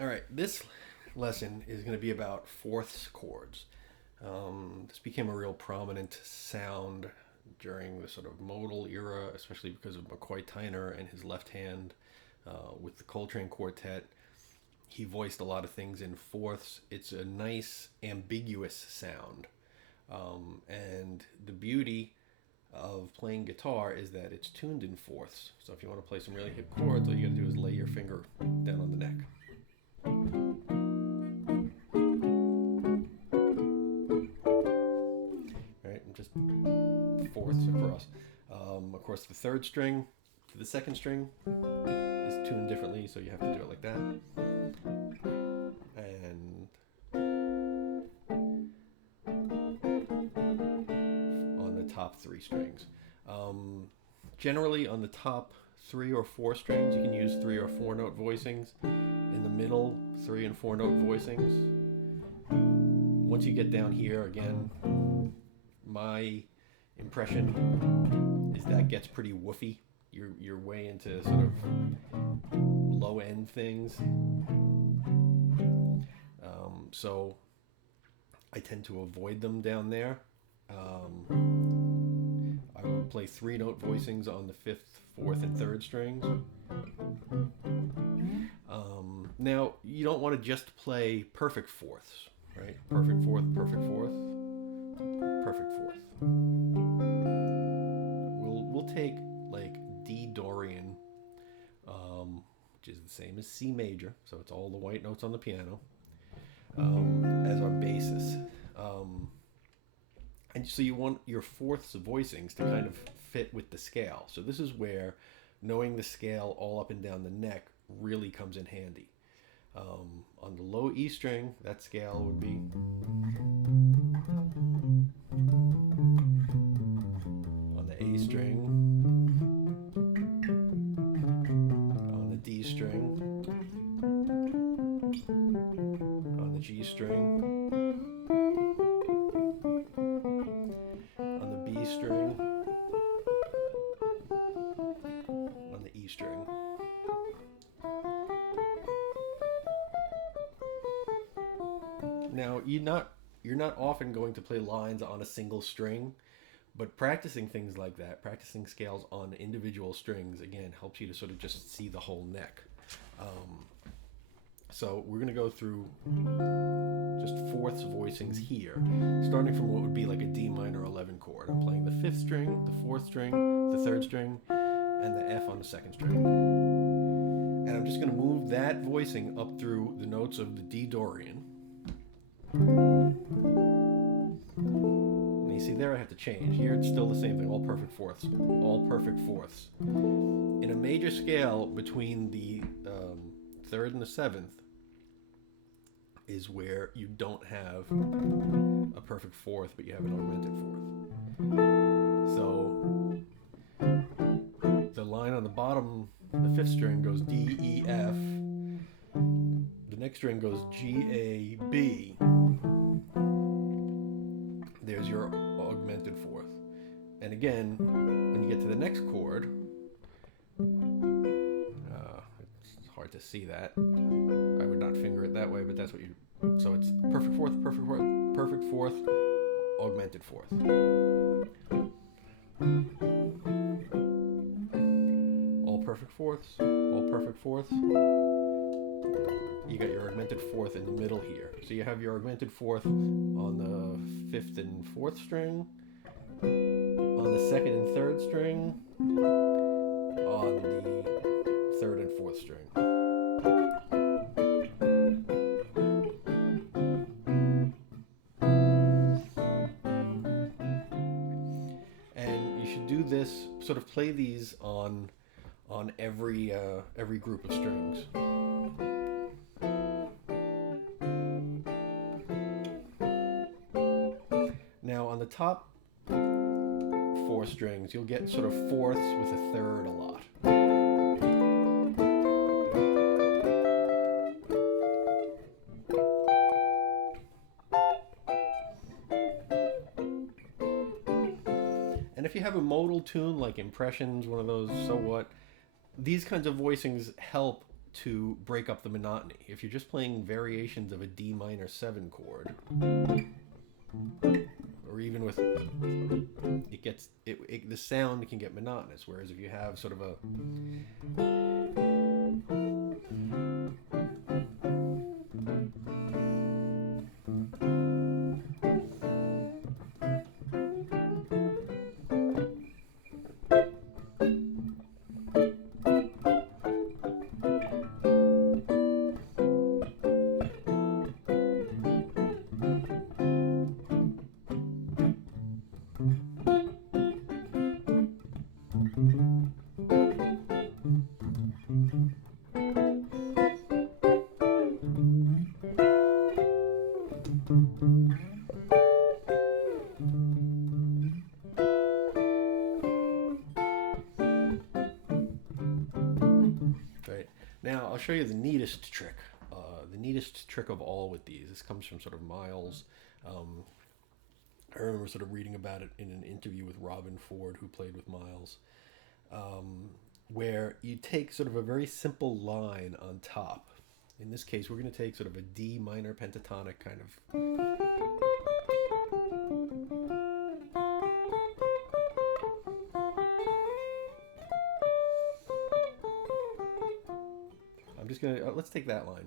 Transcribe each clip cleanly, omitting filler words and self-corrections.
All right, this lesson is going to be about fourths chords. This became a real prominent sound during the sort of modal era, especially because of McCoy Tyner and his left hand with the Coltrane Quartet. He voiced a lot of things in fourths. It's a nice, ambiguous sound. And the beauty of playing guitar is that it's tuned in fourths. So if you want to play some really hip chords, all you got to do is lay your finger down on the neck. Right, and just fourths across. Of course, the third string to the second string is tuned differently, so you have to do it like that. And on the top three strings. Generally, on the top 3 or 4 strings, you can use 3 or 4 note voicings. In the middle, 3 and 4 note voicings. Once you get down here, again, my impression is that gets pretty woofy. You're way into sort of low end things. So I tend to avoid them down there. I will play 3 note voicings on the 5th, 4th, and 3rd strings. Now, you don't want to just play perfect fourths, right? Perfect fourth, perfect fourth, perfect fourth. We'll take like D Dorian, which is the same as C major, so it's all the white notes on the piano, as our basis. And so you want your fourths voicings to kind of fit with the scale. So this is where knowing the scale all up and down the neck really comes in handy. On the low E string, that scale would be on the A string, on the D string, on the G string, on the B string, on the E string. Now, you're not often going to play lines on a single string, but practicing things like that, practicing scales on individual strings, again, helps you to sort of just see the whole neck. So we're going to go through just fourths voicings here, starting from what would be like a D minor 11 chord. I'm playing the 5th string, the 4th string, the 3rd string, and the F on the 2nd string. And I'm just going to move that voicing up through the notes of the D Dorian. And you see there I have to change. Here it's still the same thing, all perfect fourths. All perfect fourths. In a major scale between the 3rd and the 7th is where you don't have a perfect fourth, but you have an augmented fourth. So the line on the bottom, the 5th string goes D, E, F. The next string goes G, A, B. There's your augmented fourth. And again, when you get to the next chord, it's hard to see that. I would not finger it that way, but that's what you... So it's perfect fourth, perfect fourth, perfect fourth, augmented fourth. All perfect fourths, all perfect fourths. You got your augmented fourth in the middle here. So you have your augmented fourth on the 5th and 4th string, on the 2nd and 3rd string, on the 3rd and 4th string. And you should do this, sort of play these on every group of strings. Now on the top 4 strings, you'll get sort of fourths with a 3rd a lot. And if you have a modal tune like Impressions, one of those, so what, these kinds of voicings help to break up the monotony. If you're just playing variations of a D minor 7 chord, or even with the sound can get monotonous. Whereas if you have sort of a right now, I'll show you the neatest trick. The neatest trick of all with these. This comes from sort of Miles. I remember sort of reading about it in an interview with Robin Ford, who played with Miles, where you take sort of a very simple line on top. In this case, we're going to take sort of a D minor pentatonic kind of. I'm just going to, let's take that line.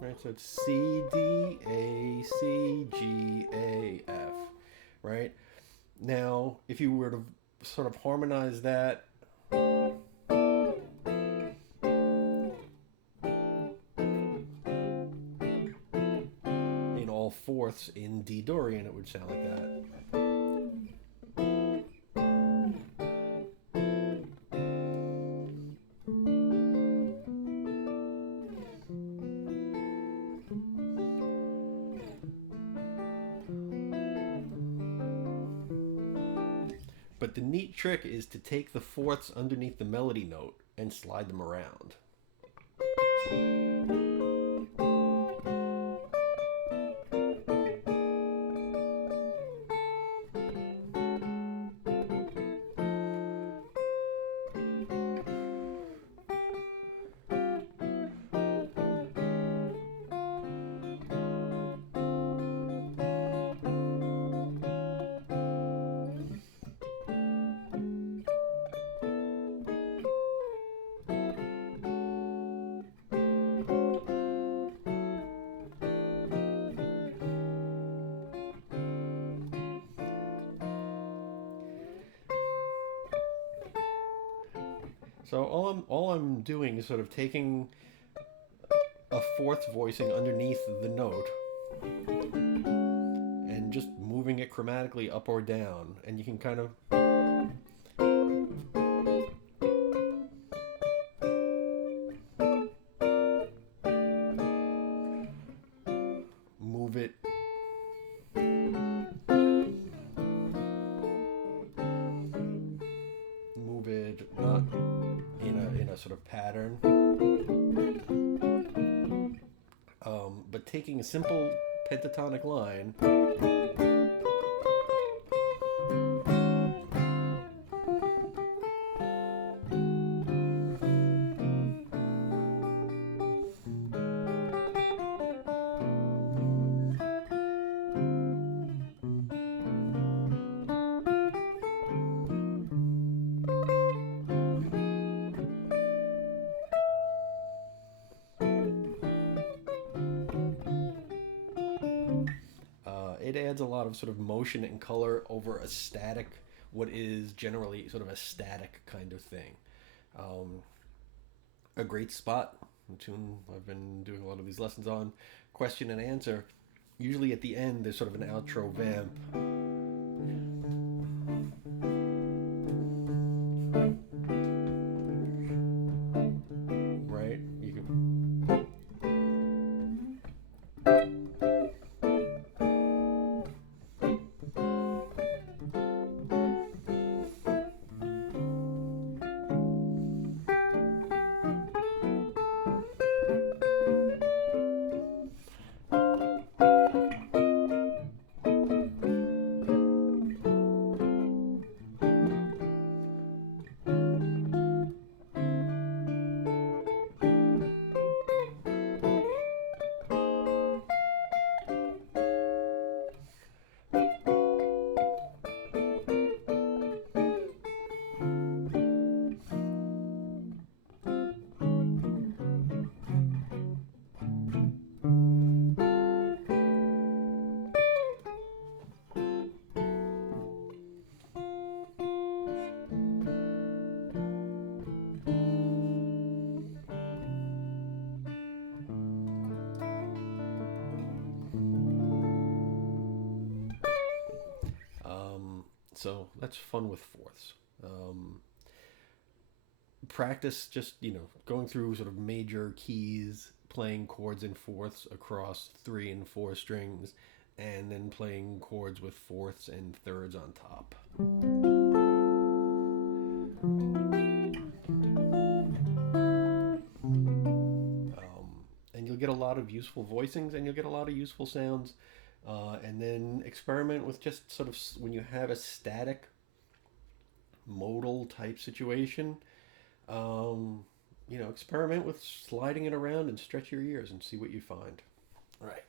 Right, so it's C, D, A, C, G, A, F, right? Now, if you were to sort of harmonize that in all fourths in D Dorian, it would sound like that. But the neat trick is to take the fourths underneath the melody note and slide them around. So all I'm doing is sort of taking a fourth voicing underneath the note and just moving it chromatically up or down, and you can kind of move it not in a sort of pattern, but taking a simple pentatonic line it adds a lot of sort of motion and color over a static, what is generally sort of a static kind of thing. A great spot, a tune I've been doing a lot of these lessons on, question and answer. Usually at the end there's sort of an outro vamp. Right? You can So that's fun with fourths. Practice just, going through sort of major keys, playing chords in fourths across 3 and 4 strings, and then playing chords with fourths and thirds on top. And you'll get a lot of useful voicings, and you'll get a lot of useful sounds. And then experiment with just sort of when you have a static modal type situation, experiment with sliding it around and stretch your ears and see what you find. All right.